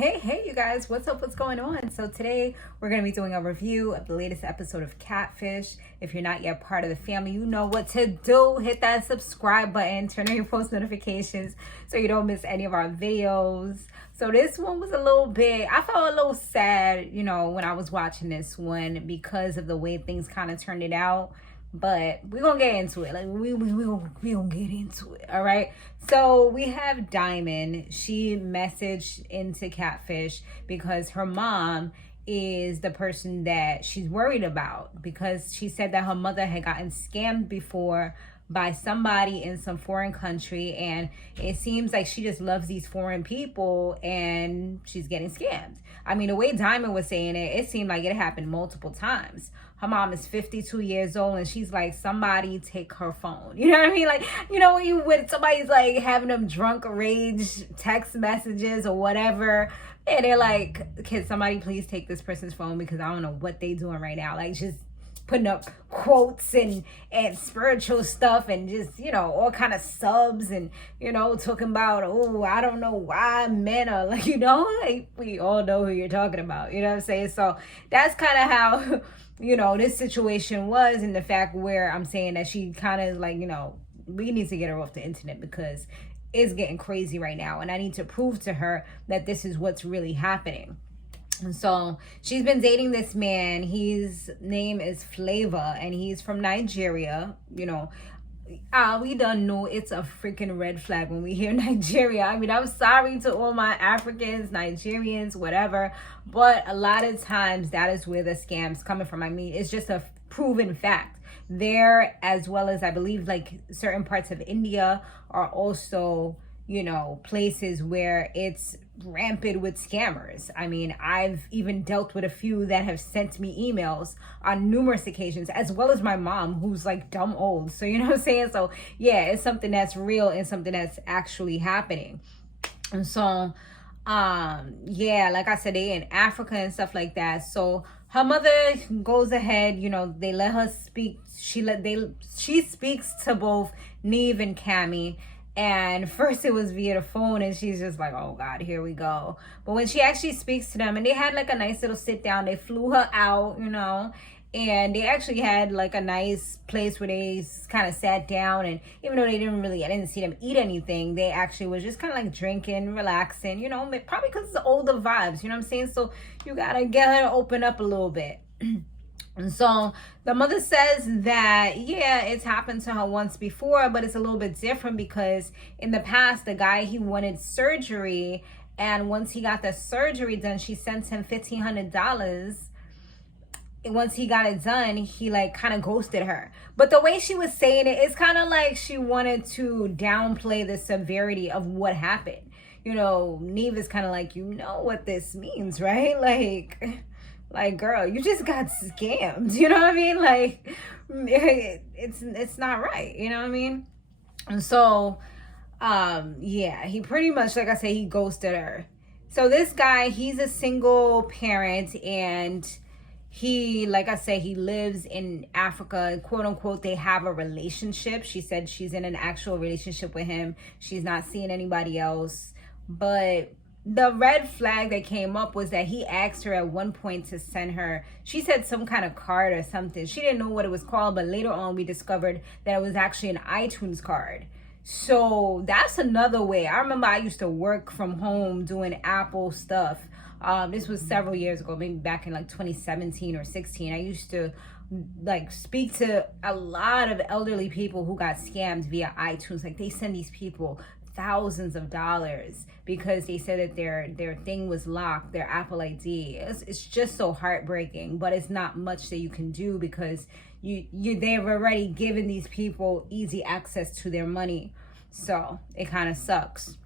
Hey, you guys, what's up? What's going on? So today we're going to be doing a review of the latest episode of Catfish. If you're not yet part of the family, you know what to do. Hit that subscribe button, turn on your post notifications so you don't miss any of our videos. So this one was a little bit, I felt a little sad, when I was watching this one because of the way things kind of turned it out. But we're gonna get into it. We gonna get into it. All right. So we have Diamond. She messaged into Catfish because her mom is the person that she's worried about, because she said that her mother had gotten scammed before by somebody in some foreign country, and it seems like she just loves these foreign people and she's getting scammed. I mean, the way Diamond was saying it seemed like it happened multiple times. Her mom is 52 years old and she's like, somebody take her phone. You know what I mean? Like, when somebody's like having them drunk rage text messages or whatever, and they're like, can somebody please take this person's phone because I don't know what they doing right now. Like, just putting up quotes and spiritual stuff and just, all kind of subs and, talking about, oh, I don't know why men are like, like we all know who you're talking about. You know what I'm saying? So that's kind of how, this situation was, and the fact where I'm saying that she kind of like, we need to get her off the internet because it's getting crazy right now. And I need to prove to her that this is what's really happening. And so she's been dating this man. His name is Flavour and he's from Nigeria. We done know it's a freaking red flag when we hear Nigeria. I mean, I'm sorry to all my Africans, Nigerians, whatever, but a lot of times that is where the scam's coming from. I mean, it's just a proven fact. There, as well as I believe like certain parts of India are also, places where it's rampant with scammers. I mean, I've even dealt with a few that have sent me emails on numerous occasions, as well as my mom, who's like dumb old. So, you know what I'm saying? So yeah, it's something that's real and something that's actually happening. And so, like I said, they in Africa and stuff like that. So her mother goes ahead, they let her speak. She speaks to both Nev and Kami. And first it was via the phone and she's just like, oh God, here we go. But when she actually speaks to them and they had like a nice little sit down, they flew her out, and they actually had like a nice place where they kind of sat down. And even though I didn't see them eat anything, they actually was just kind of like drinking, relaxing, probably because it's the older vibes, you know what I'm saying? So you gotta get her to open up a little bit. And so the mother says that, yeah, it's happened to her once before, but it's a little bit different because in the past, the guy, he wanted surgery. And once he got the surgery done, she sent him $1,500. And once he got it done, he like kind of ghosted her. But the way she was saying it, it's kind of like she wanted to downplay the severity of what happened. Neve is kind of like, what this means, right? Like, girl, you just got scammed. You know what I mean? Like, it's not right. You know what I mean? And so, he pretty much, like I said, he ghosted her. So this guy, he's a single parent and he, like I said, he lives in Africa, quote unquote, they have a relationship. She said she's in an actual relationship with him. She's not seeing anybody else. But the red flag that came up was that he asked her at one point to send her, she said some kind of card or something. She didn't know what it was called, but later on we discovered that it was actually an iTunes card. So that's another way. I remember I used to work from home doing Apple stuff. This was several years ago, maybe back in like 2017 or 16. I used to like speak to a lot of elderly people who got scammed via iTunes. Like, they send these people thousands of dollars because they said that their thing was locked, their Apple ID. It's just so heartbreaking, but it's not much that you can do because they've already given these people easy access to their money. So it kind of sucks.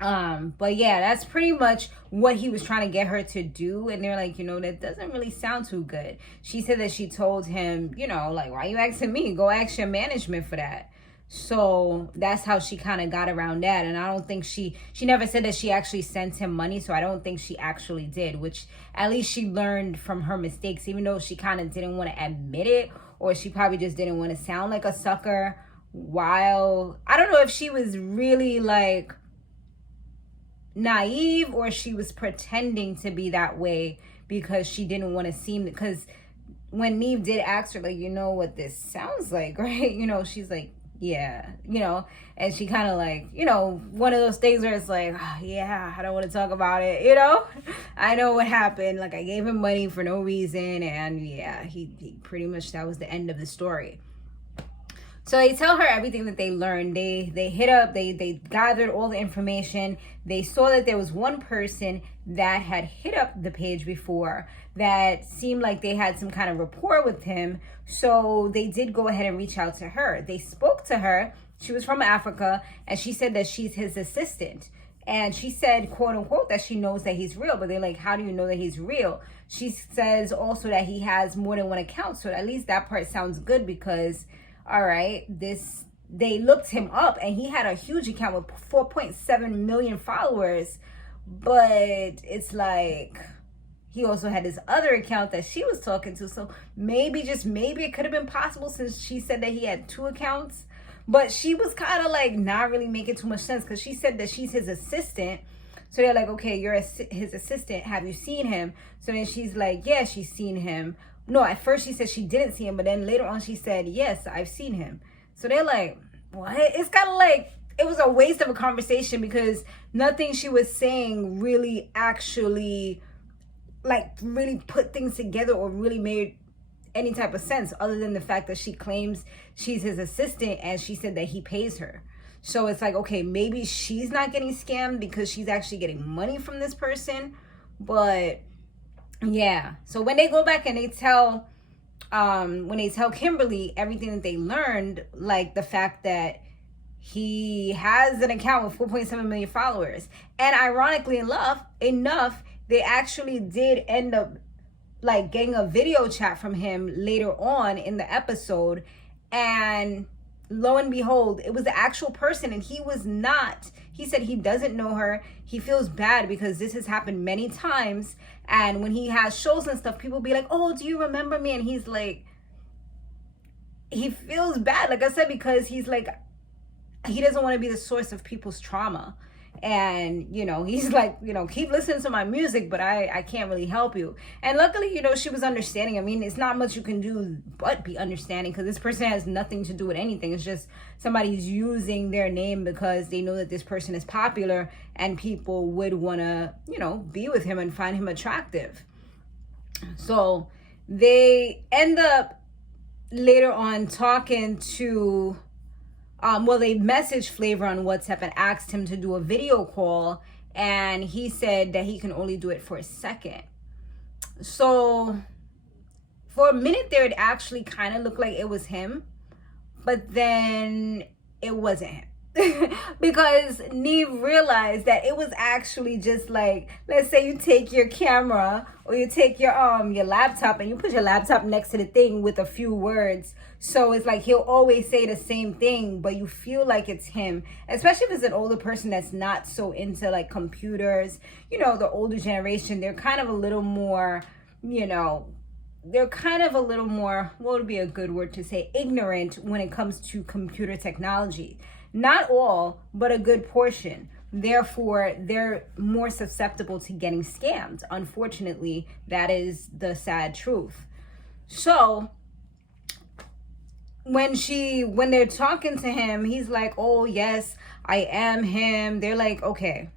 But yeah, that's pretty much what he was trying to get her to do. And they're like, that doesn't really sound too good. She said that she told him, like, why are you asking me? Go ask your management for that. So that's how she kind of got around that. And I don't think she never said that she actually sent him money. So I don't think she actually did, which at least she learned from her mistakes, even though she kind of didn't want to admit it, or she probably just didn't want to sound like a sucker. While I don't know if she was really like naive or she was pretending to be that way because she didn't want to seem, because when Nev did ask her, like, you know what this sounds like, right? You know, she's like, yeah, you know, and she kind of like, you know, one of those things where it's like, oh, yeah, I don't want to talk about it, you know? I know what happened. Like, I gave him money for no reason, and yeah, he pretty much, that was the end of the story. So they tell her everything that they learned. They hit up, they gathered all the information. They saw that there was one person that had hit up the page before that seemed like they had some kind of rapport with him. So they did go ahead and reach out to her. They spoke to her. She was from Africa, and she said that she's his assistant. And she said, quote unquote, that she knows that he's real. But they're like, how do you know that he's real? She says also that he has more than one account. So at least that part sounds good, because all right, they looked him up and he had a huge account with 4.7 million followers, but it's like he also had this other account that she was talking to. So maybe, just maybe, it could have been possible, since she said that he had 2 accounts. But she was kind of like not really making too much sense, because she said that she's his assistant. So they're like, okay, you're his assistant, have you seen him? So then she's like, yeah, she's seen him. No, at first she said she didn't see him, but then later on she said, yes, I've seen him. So they're like, what? It's kind of like, it was a waste of a conversation, because nothing she was saying really actually, like, really put things together or really made any type of sense, other than the fact that she claims she's his assistant and she said that he pays her. So it's like, okay, maybe she's not getting scammed because she's actually getting money from this person. But yeah, so when they go back and they tell Kimberly everything that they learned, like the fact that he has an account with 4.7 million followers, and ironically enough, they actually did end up like getting a video chat from him later on in the episode, and lo and behold, it was the actual person, and he said he doesn't know her. He feels bad because this has happened many times, and when he has shows and stuff, people be like, oh, do you remember me? And he's like, he feels bad, like I said, because he's like, he doesn't want to be the source of people's trauma. And, you know, he's like, you know, keep listening to my music, but I can't really help you. And luckily, you know, she was understanding. I mean, it's not much you can do but be understanding, because this person has nothing to do with anything. It's just somebody's using their name because they know that this person is popular and people would want to, you know, be with him and find him attractive. So they end up later on talking to they messaged Flavour on WhatsApp and asked him to do a video call, and he said that he can only do it for a second. So for a minute there, it actually kind of looked like it was him, but then it wasn't him. Because Nev realized that it was actually just like, let's say you take your camera or you take your laptop and you put your laptop next to the thing with a few words. So it's like he'll always say the same thing, but you feel like it's him, especially if it's an older person that's not so into like computers. You know, the older generation, they're kind of a little more, you know, what would be a good word to say, ignorant when it comes to computer technology. Not all, but a good portion. Therefore, they're more susceptible to getting scammed. Unfortunately, that is the sad truth. So when they're talking to him, he's like, oh yes, I am him. They're like, okay.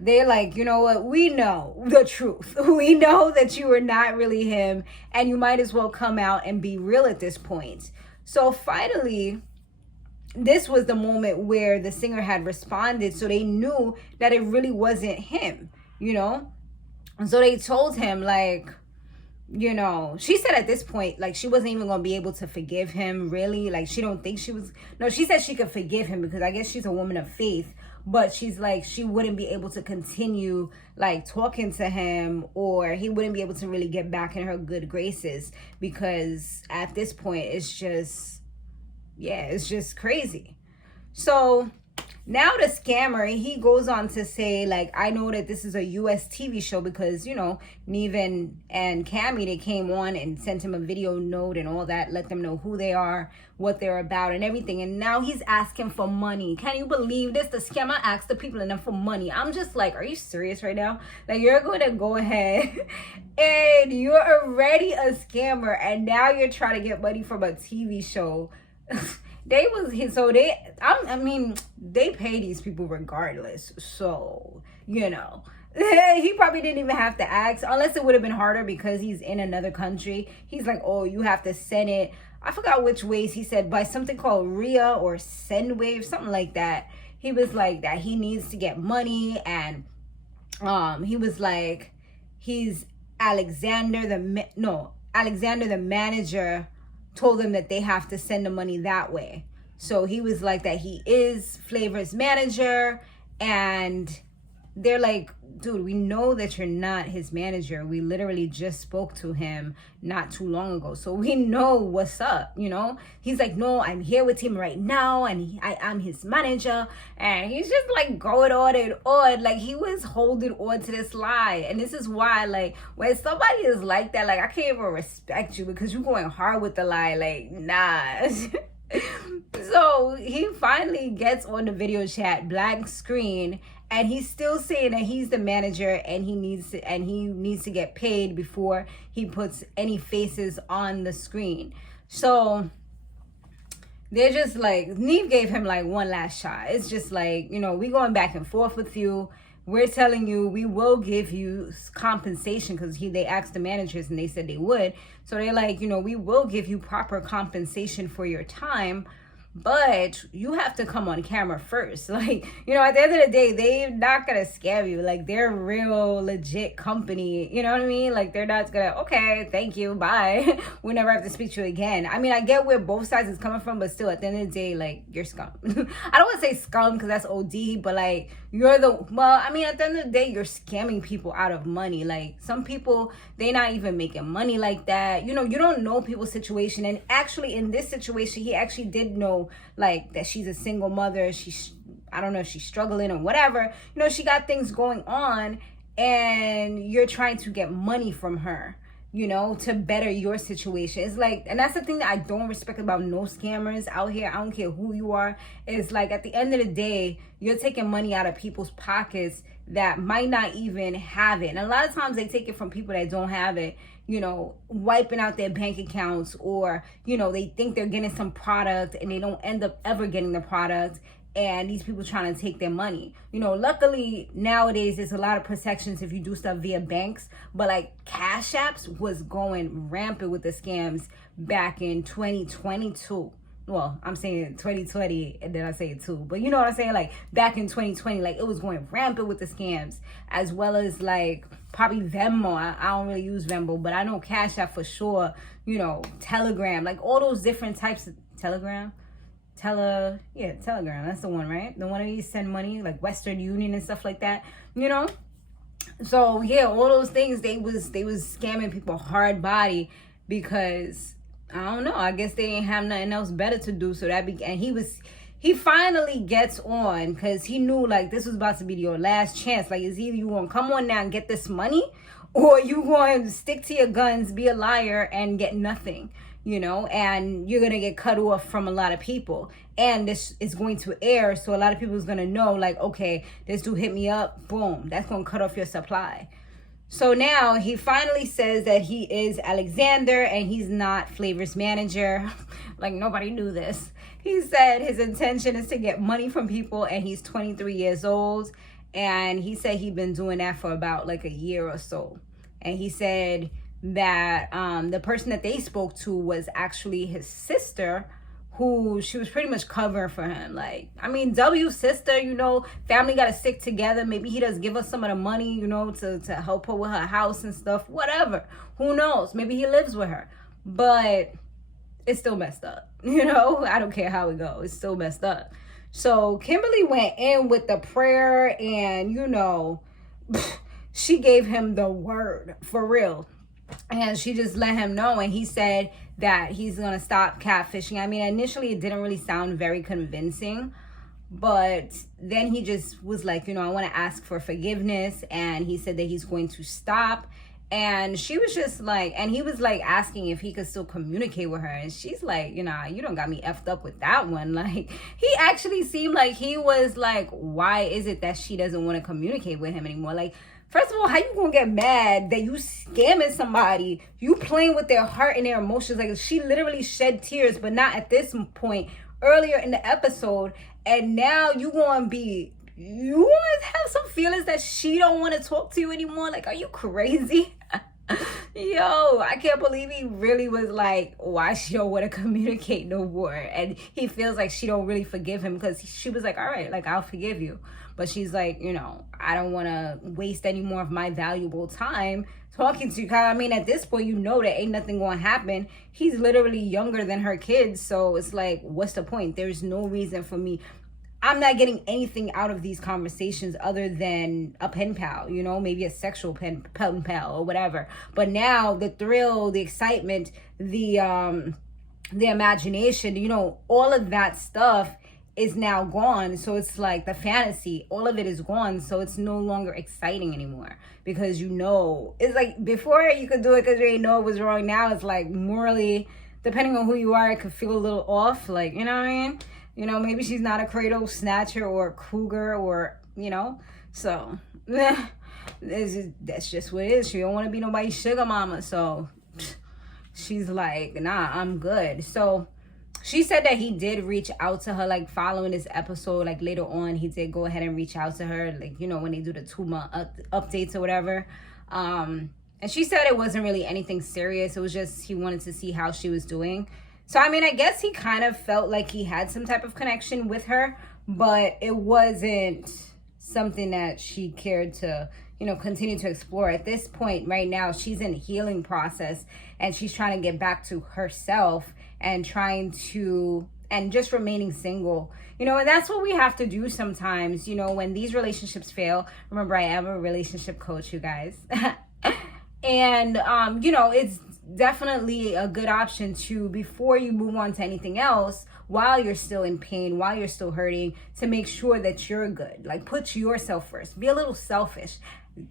They're like, you know what? We know the truth. We know that you are not really him, and you might as well come out and be real at this point. So finally, this was the moment where the singer had responded, so they knew that it really wasn't him, you know? And so they told him, like, you know, she said at this point, like, she wasn't even going to be able to forgive him, really. Like, she don't think she was. No, she said she could forgive him because I guess she's a woman of faith. But she's like, she wouldn't be able to continue, like, talking to him, or he wouldn't be able to really get back in her good graces, because at this point, it's just, yeah, it's just crazy. So now the scammer, he goes on to say, like, I know that this is a US TV show because, you know, Nev and Kami, they came on and sent him a video note and all that, let them know who they are, what they're about and everything. And now he's asking for money. Can you believe this? The scammer asked the people enough for money. I'm just like, are you serious right now? Like, you're going to go ahead and you're already a scammer and now you're trying to get money from a TV show. They pay these people regardless. So, you know, he probably didn't even have to ask, unless it would have been harder because he's in another country. He's like, oh, you have to send it. I forgot which ways he said, by something called RIA or Sendwave, something like that. He was like that he needs to get money, and he was like, Alexander the manager told them that they have to send the money that way. So he was like that he is Flavor's manager, and they're like, dude, we know that you're not his manager. We literally just spoke to him not too long ago, so we know what's up, you know. He's like, no, I'm here with him right now, and I'm his manager. And he's just like going on and on, like he was holding on to this lie. And this is why, like, when somebody is like that, like, I can't even respect you because you're going hard with the lie. Like, nah. So he finally gets on the video chat, blank screen, and he's still saying that he's the manager and he needs to get paid before he puts any faces on the screen. So they're just like, Nev gave him like one last shot. It's just like, you know, we going back and forth with you. We're telling you we will give you compensation, because they asked the managers and they said they would. So they're like, you know, we will give you proper compensation for your time, but you have to come on camera first. Like, you know, at the end of the day, they're not gonna scam you. Like, they're a real legit company, you know what I mean? Like, they're not gonna, okay, thank you, bye, we never have to speak to you again. I mean, I get where both sides is coming from, but still, at the end of the day, like, you're scum. I don't want to say scum because that's OD, but like, at the end of the day, you're scamming people out of money. Like, some people, they're not even making money like that. You know, you don't know people's situation. And actually, in this situation, he actually did know, like, that she's a single mother. I don't know if she's struggling or whatever. You know, she got things going on, and you're trying to get money from her, you know, to better your situation. It's like, and that's the thing that I don't respect about no scammers out here. I don't care who you are. It's like, at the end of the day, you're taking money out of people's pockets that might not even have it. And a lot of times they take it from people that don't have it, you know, wiping out their bank accounts, or, you know, they think they're getting some product and they don't end up ever getting the product. And these people trying to take their money. You know, luckily nowadays there's a lot of protections if you do stuff via banks, but like Cash Apps was going rampant with the scams back in 2022. Well, I'm saying 2020 and then I say it too, but you know what I'm saying? Like, back in 2020, like, it was going rampant with the scams, as well as like probably Venmo. I don't really use Venmo, but I know Cash App for sure. You know, Telegram, like all those different types of Telegram. Telegram, that's the one, right? The one where you send money, like Western Union and stuff like that, you know? So yeah, all those things, they was scamming people hard body, because I don't know, I guess they didn't have nothing else better to do. So he finally gets on, because he knew, like, this was about to be your last chance. Like, it's either you gonna come on now and get this money, or you going to stick to your guns, be a liar, and get nothing, you know, and you're going to get cut off from a lot of people. And this is going to air, so a lot of people is going to know, like, okay, this dude hit me up, boom, that's going to cut off your supply. So now he finally says that he is Alexander and he's not Flavor's manager. Like, nobody knew this. He said his intention is to get money from people, and he's 23 years old. And he said he'd been doing that for about like a year or so. And he said that the person that they spoke to was actually his sister, who she was pretty much covering for him. Like, I mean, W's sister, you know, family got to stick together. Maybe he does give us some of the money, you know, to help her with her house and stuff, whatever. Who knows? Maybe he lives with her. But it's still messed up, you know? I don't care how it goes. It's still messed up. So Kimberly went in with the prayer, and, you know, she gave him the word for real. And she just let him know, and he said that he's going to stop catfishing. I mean, initially it didn't really sound very convincing, But then he just was like, I want to ask for forgiveness. And he said that he's going to stop. And she was just like, and he was like asking if he could still communicate with her. And she's like, you don't got me effed up with that one. Like, he actually seemed like he was like, why is it that she doesn't want to communicate with him anymore? Like, first of all, how you gonna get mad that you scamming somebody? You playing with their heart and their emotions. Like, she literally shed tears, but not at this point, earlier in the episode. And now you want to have some feelings that she don't want to talk to you anymore. Like, are you crazy? Yo, I can't believe he really was like, why she don't want to communicate no more. And he feels like she don't really forgive him, because she was like, all right, like, I'll forgive you. But she's like, I don't want to waste any more of my valuable time talking to you. I mean, at this point, that ain't nothing going to happen. He's literally younger than her kids. So it's like, what's the point? There's no reason for me. I'm not getting anything out of these conversations other than a pen pal, maybe a sexual pen pal or whatever. But now the thrill, the excitement, the imagination, all of that stuff is now gone. So it's like the fantasy, all of it is gone. So it's no longer exciting anymore, because it's like before you could do it because you didn't know it was wrong. Now it's like morally, depending on who you are, it could feel a little off. Like, you know what I mean? Maybe she's not a cradle snatcher or a cougar or, so that's just what it is. She don't want to be nobody's sugar mama. So she's like, nah, I'm good. So she said that he did reach out to her, like, following this episode, like, later on, he did go ahead and reach out to her, like, when they do the 2-month updates or whatever. And she said it wasn't really anything serious. It was just he wanted to see how she was doing. So, I mean, I guess he kind of felt like he had some type of connection with her, but it wasn't something that she cared to, continue to explore. At this point right now, she's in a healing process, and she's trying to get back to herself and and just remaining single, and that's what we have to do sometimes, when these relationships fail. Remember, I am a relationship coach, you guys. And, it's definitely a good option to, before you move on to anything else, while you're still in pain, while you're still hurting, to make sure that you're good. Like, put yourself first. Be a little selfish.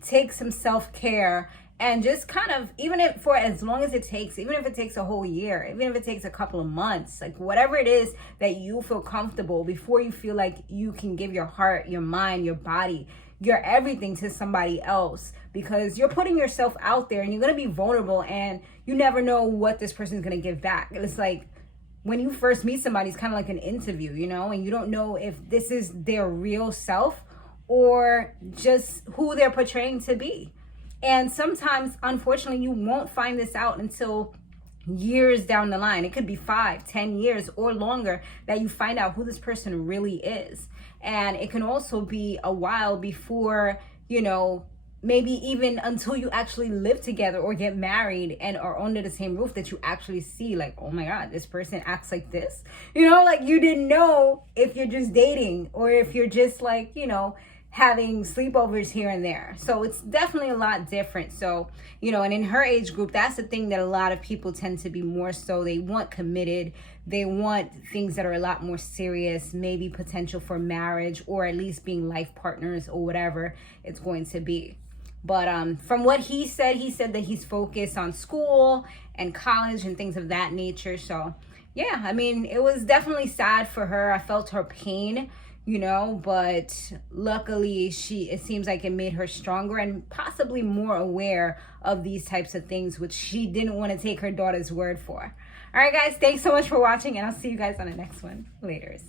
Take some self-care, and just kind of, even if for as long as it takes, even if it takes a whole year, even if it takes a couple of months, like, whatever it is that you feel comfortable, before you feel like you can give your heart, your mind, your body, your everything to somebody else, because you're putting yourself out there and you're going to be vulnerable, and you never know what this person is going to give back. It's like when you first meet somebody, it's kind of like an interview, and you don't know if this is their real self or just who they're portraying to be. And sometimes, unfortunately, you won't find this out until years down the line. It could be 5-10 years or longer that you find out who this person really is. And it can also be a while before, maybe even until you actually live together or get married and are under the same roof, that you actually see, like, oh my God, this person acts like this. Like, you didn't know if you're just dating or if you're just like, having sleepovers here and there. So it's definitely a lot different. So, and in her age group, that's the thing that a lot of people tend to be more so. They want committed. They want things that are a lot more serious, maybe potential for marriage, or at least being life partners or whatever it's going to be. But from what he said that he's focused on school and college and things of that nature. So yeah, I mean, it was definitely sad for her. I felt her pain, but luckily it seems like it made her stronger and possibly more aware of these types of things, which she didn't want to take her daughter's word for. All right, guys, thanks so much for watching, and I'll see you guys on the next one. Laters.